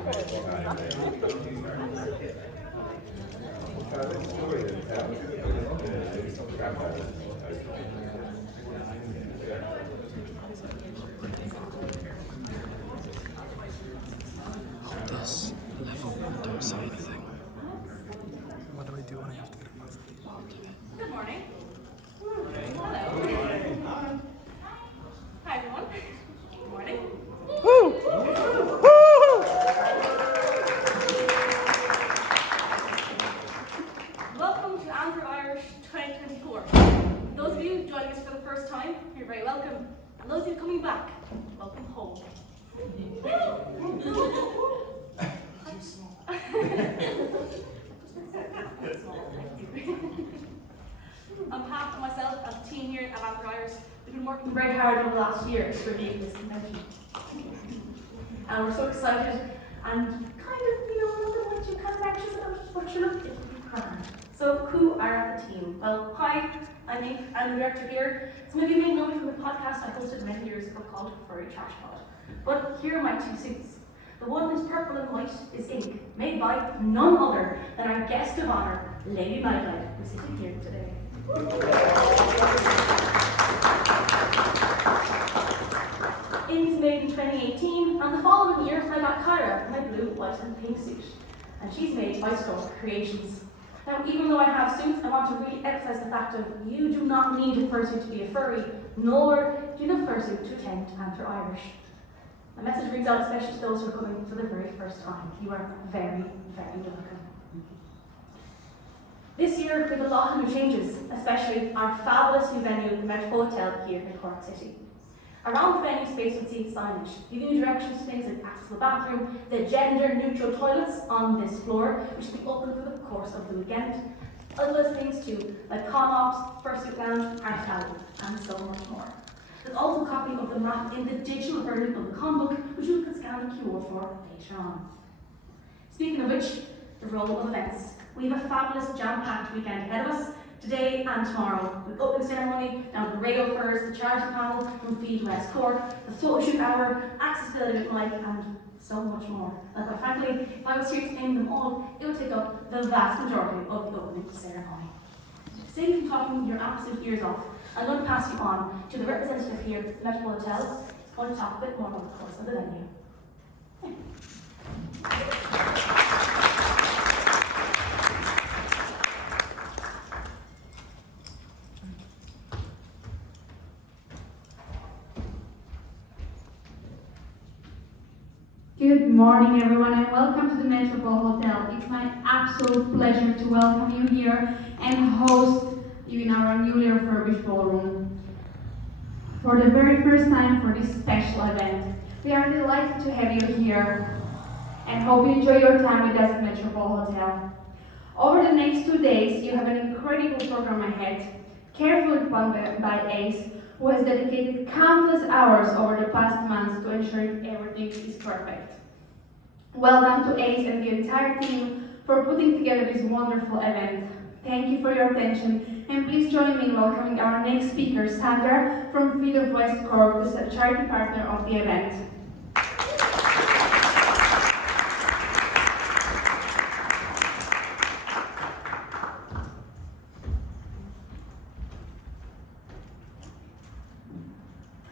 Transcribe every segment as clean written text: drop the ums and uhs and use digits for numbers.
Hold this level and don't say anything. What do I do when I have to get above? Good morning. Hello. Hi everyone. Good morning. Woo! Welcome to Anthro Irish 2024. Those of you joining us for the first time, you're very welcome. And those of you coming back, welcome home. On behalf of myself and the team here at Anthro Irish, we've been working very hard over the last year to review this convention. And we're so excited and kind of, a little bit kind of anxious about what you're looking at. So who are at the team? Well, hi, I'm Ink, I'm the director here. Some of you may know me from the podcast I hosted many years ago called Furry Trash Pod. But here are my two suits. The one that's purple and white is Ink, made by none other than our guest of honour, Lady Nightlight, who's sitting here today. Ink is made in 2018, and the following year I got Kyra, my blue, white and pink suit. And she's made by Stork Creations. Now, even though I have suits, I want to really emphasise the fact of you do not need a fursuit to be a furry, nor do you need a fursuit to attend Anthro Irish. My message rings out especially to those who are coming for the very first time. You are very, very welcome. This year, we have a lot of new changes, especially our fabulous new venue, the Metro Hotel here in Cork City. Around the venue space, you'll see signage, giving you directions to things like access to the bathroom, the gender-neutral toilets on this floor, which will be open for the course of the weekend, as well as things too, like con-ops, fursuit lounge, art gallery, and so much more. There's also a copy of the map in the digital version of the conbook, which you can scan the QR for later on. Speaking of which, the role of events. We have a fabulous jam-packed weekend ahead of us, today and tomorrow, with opening ceremony, down to the radio fairs, the charity panel from Feed West Cork, the photo shoot hour, accessibility with Mike, and so much more. And quite frankly, if I was here to name them all, it would take up the vast majority of the opening ceremony. To save you talking your absolute ears off, I'm going to pass you on to the representative here at the Metro Hotel. He's going to talk a bit more about the course of the venue. Good morning, everyone, and welcome to the Metropole Hotel. It's my absolute pleasure to welcome you here and host you in our newly refurbished ballroom for the very first time for this special event. We are delighted to have you here and hope you enjoy your time with us at Metropole Hotel. Over the next 2 days, you have an incredible program ahead, carefully planned by Ace, who has dedicated countless hours over the past months to ensure everything is perfect. Well done to Ace and the entire team for putting together this wonderful event. Thank you for your attention, and please join me in welcoming our next speaker, Sandra from Feed of West Cork, who's a charity partner of the event.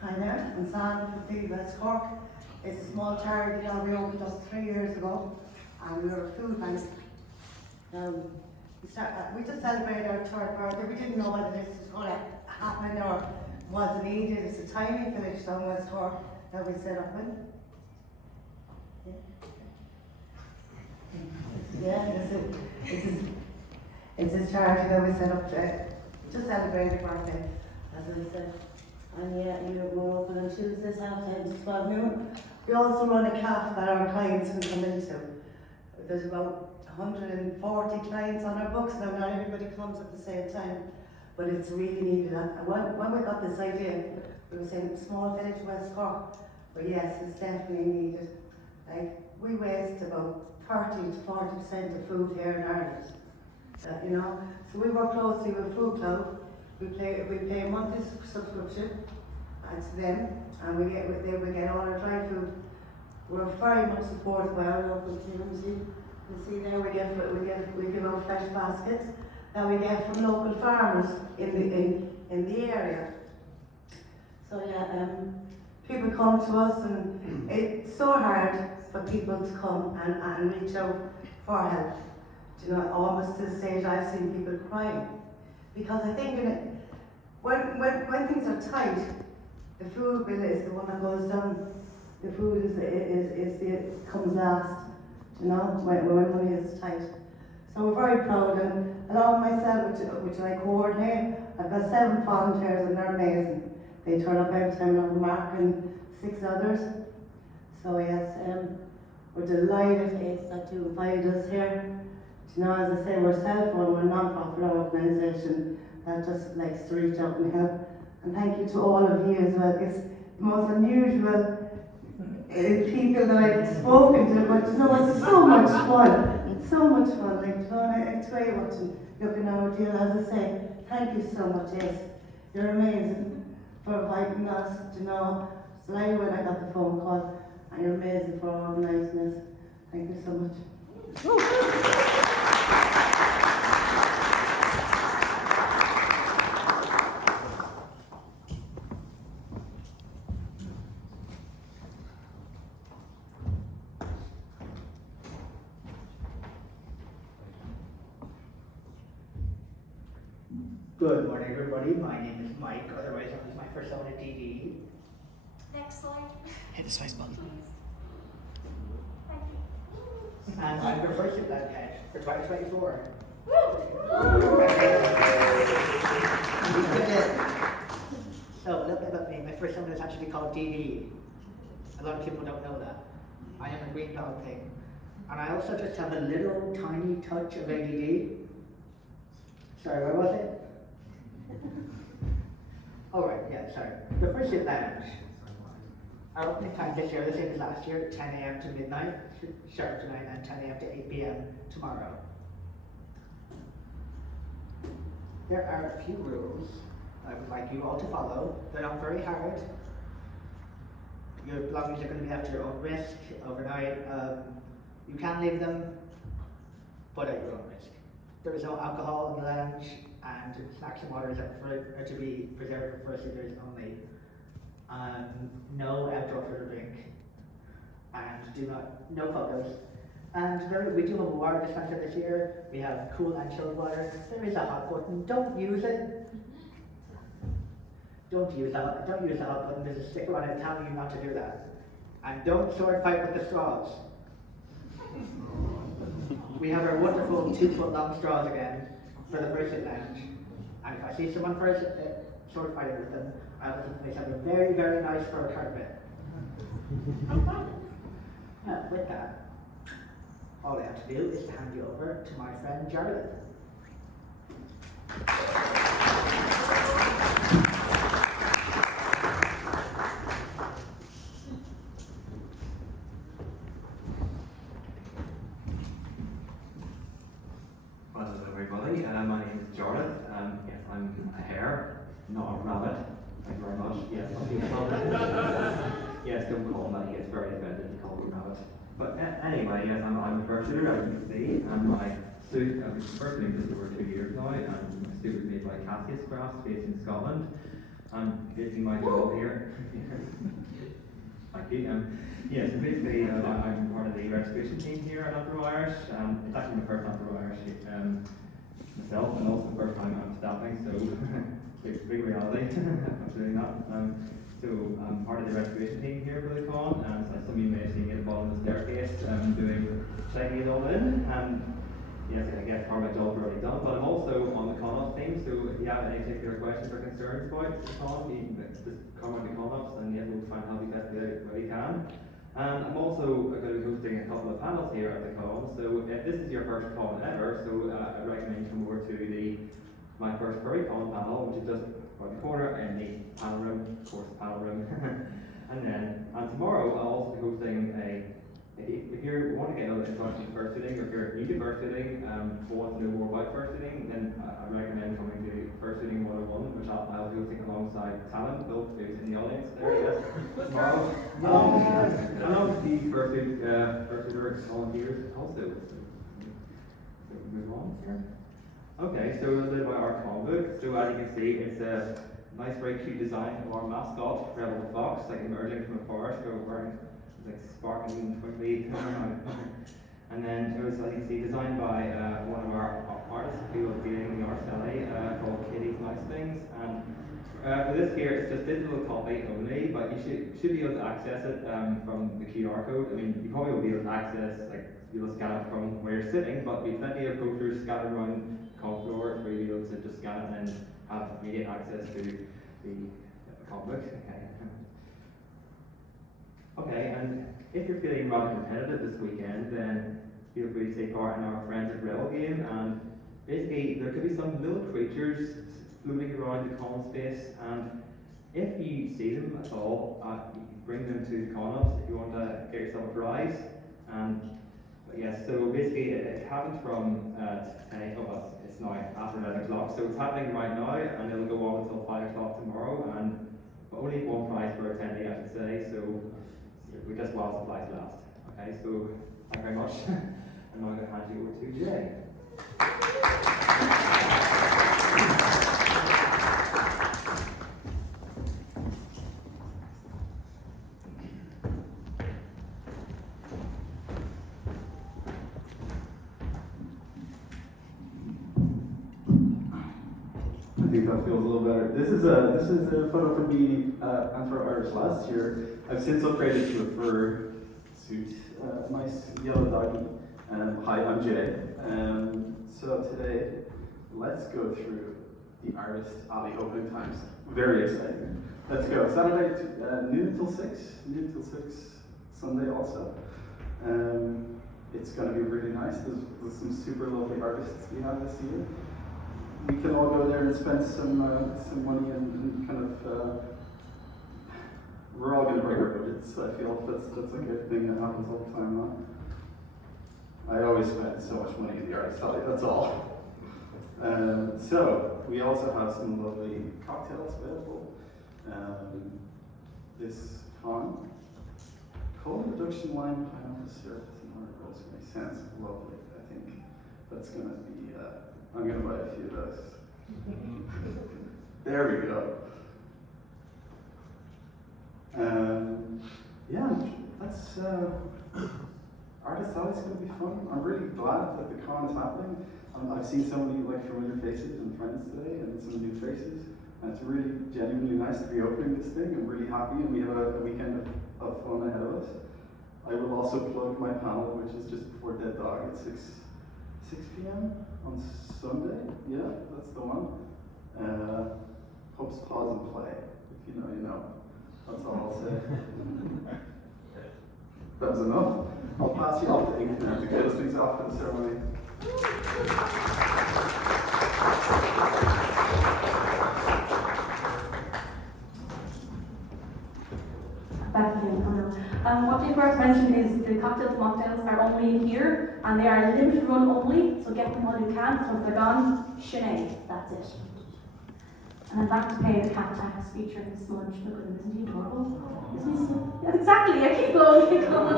Hi there, I'm Sandra from Feed West Cork. It's a small charity that we opened up 3 years ago, and we were a food bank. We just celebrated our third birthday. We didn't know whether this was going to happen or was it needed. It's a tiny village down West Cork that we set up in. Yeah, it's a charity that we set up to just celebrate a birthday, as I said. And yeah, we're open on Tuesdays half 10 to 12 noon. We also run a cafe that our clients can come into. There's about 140 clients on our books now. Not everybody comes at the same time, but it's really needed. And when we got this idea, we were saying small village West Cork, but yes, it's definitely needed. Like, we waste about 30 to 40% of food here in Ireland. So we work closely with Food Club. We pay a monthly subscription to them, and we get all our dry food we're very much supported by our local community. You see there we give out fresh baskets that we get from local farmers in the area. So yeah, people come to us, and it's so hard for people to come and reach out for help. You know, almost to the stage I've seen people crying. Because I think when things are tight, the food bill is the one that goes down. The food comes last, you know, when money is tight. So we're very proud, and along with myself, which I coordinate, I've got 7 volunteers and they're amazing. They turn up every time, and Mark and 6 others. So yes, we're delighted to invite us here. You know, as I say, we're self-run, we're a non-profit organisation that just likes to reach out and help. And thank you to all of you as well. It's the most unusual people that I've spoken to, but you know, it's so much fun. It's so much fun. Like, you know, it's great watching, looking out, you know, as I say, thank you so much, yes. You're amazing for inviting us, you know. It's like when I got the phone call, and you're amazing for organising this. Thank you so much. Good morning, everybody. My name is Mike, otherwise known as my persona DD. Next slide. Hit the space button. Thank you. And I'm your first Shetani head for 2024. So, a little bit about me. My first persona is actually called DD. A lot of people don't know that. I am a green dog thing. And I also just have a little tiny touch of ADD. Sorry, where was it? Alright, yeah, sorry. The first Shetani lounge. Our opening time this year, the same as last year, 10 a.m. to midnight, sharp tonight, and 10 a.m. to 8 p.m. tomorrow. There are a few rules I would like you all to follow. They're not very hard. Your belongings are going to be at your own risk overnight. You can leave them, but at your own risk. There is no alcohol in the lounge, and snacks and waters are to be preserved for first visitors only. No outdoor food or drink, and no photos. And we do have a water dispenser this year. We have cool and chilled water. There is a hot button. Don't use it. Don't use the hot button. There's a sticker on it telling you not to do that. And don't sword fight with the straws. We have our wonderful 2-foot long straws again for the first lounge. And if I see someone sword fighting with them, I will make have a very, very nice fur carpet. With that, all I have to do is to hand you over to my friend Jarlath. Hello everybody, my name is Jarlath. Yes, I'm a hare, not a rabbit. Thank you very much. Yes, some people yes, don't call me. It's very offended to call me rabbit. But anyway, yes, I'm a first year, as you can see, and my suit, I've been working just over 2 years now, and my suit was made by Cassius Crafts, based in Scotland. I'm basically my job here. Thank you. Yes, so basically, I'm part of the registration team here at Anthro Irish. It's actually my first Anthro Irish myself, and also the first time I'm staffing, so big reality of doing that. So I'm part of the registration team here for the con, and so some of you may have seen me at the bottom of the staircase doing checking it all in. And yes, I guess part of my job's already done, but I'm also on the con-ops team, so if you have any particular questions or concerns about the con, you can just come on the con-ops, and yeah, we'll try and help you best way we can. And I'm also going to be hosting a couple of panels here at the con, so if this is your first con ever, so I recommend you come over to my first furry con panel, which is just around the corner in the panel room, of course, panel room. And tomorrow I'll also be hosting a if you want to get another introduction to fursuiting, or if you're new to fursuiting, or want to know more about fursuiting, then I recommend coming to Fursuiting 101, which I'll be hosting alongside Talon, both who's in the audience there, yes, tomorrow. And obviously fursuiter volunteers also. So move on here. Okay, so a little bit about our comic book. So as you can see, it's a nice, very cute design of our mascot, Rebel the Fox, like emerging from a forest, or wearing like sparkling and twinkly. And then it was, as you can see, designed by one of our artists who was dealing in the art alley, called Katie's Nice Things. And for this here, it's just digital copy only, but you should be able to access it from the QR code. I mean, you probably will be able to access, like, you'll scan it from where you're sitting, but we've plenty of posters scattered around the comic floor for you to be able to just scan it and then have immediate access to the comic book. Okay, and if you're feeling rather competitive this weekend, then feel free to take part in our Friends of Rebel game. And basically, there could be some little creatures floating around the con space, and if you see them at all, you can bring them to the con-ups if you want to get yourself a prize. But yes, so basically it happens from 10 o'clock, it's now after 11 o'clock, so it's happening right now, and it'll go on until 5 o'clock tomorrow, but only one prize per attendee, I should say, so we just while supplies last. Okay, so thank you very much. I'm now going to hand you over to Jay. I think that feels a little better. This is a photo from the Anthro Irish last year. I've since upgraded to a fur suit, nice yellow doggy. Hi, I'm Jay. So today, let's go through the Artist Alley opening times. Very exciting. Let's go. Saturday, noon till 6. Noon till 6. Sunday also. It's going to be really nice. There's some super lovely artists we have this year. We can all go there and spend some money and kind of we're all going to break our budgets. I feel that's a good thing that happens all the time now. I always spend so much money in the Artist Alley, that's all. So we also have some lovely cocktails available. This con, cold reduction lime pineapple syrup and rosemary sounds lovely. I think that's going to be. I'm going to buy a few of those. There we go. Yeah, that's Artist Alley's going to be fun. I'm really glad that the con is happening. I've seen so many familiar faces and friends today, and some new faces. And it's really genuinely nice to be opening this thing. I'm really happy, and we have a weekend of fun ahead of us. I will also plug my panel, which is just before Dead Dog at 6 p.m. on Sunday. Yeah, that's the one. Hopes, pause, and play. If you know, you know. That's all I'll say. That was enough. I'll pass you off to Ink now to get us things off for the ceremony. Back again, what they first mentioned is the cocktails and mocktails are only here, and they are limited run only, so get them while you can, because they're gone, Sinead, that's it. And I'm back to pay the cat tax featuring the smudge. Look at him, isn't he adorable? Isn't he so? Yeah, exactly, I keep going, keep going.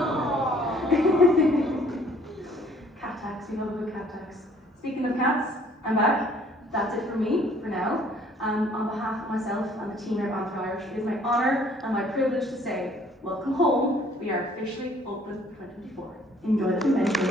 Cat tax, we love a good cat tax. Speaking of cats, I'm back. That's it for me, for now. On behalf of myself and the team here at Anthro Irish, it is my honour and my privilege to say, welcome home. We are officially open for 2024. Enjoy the convention.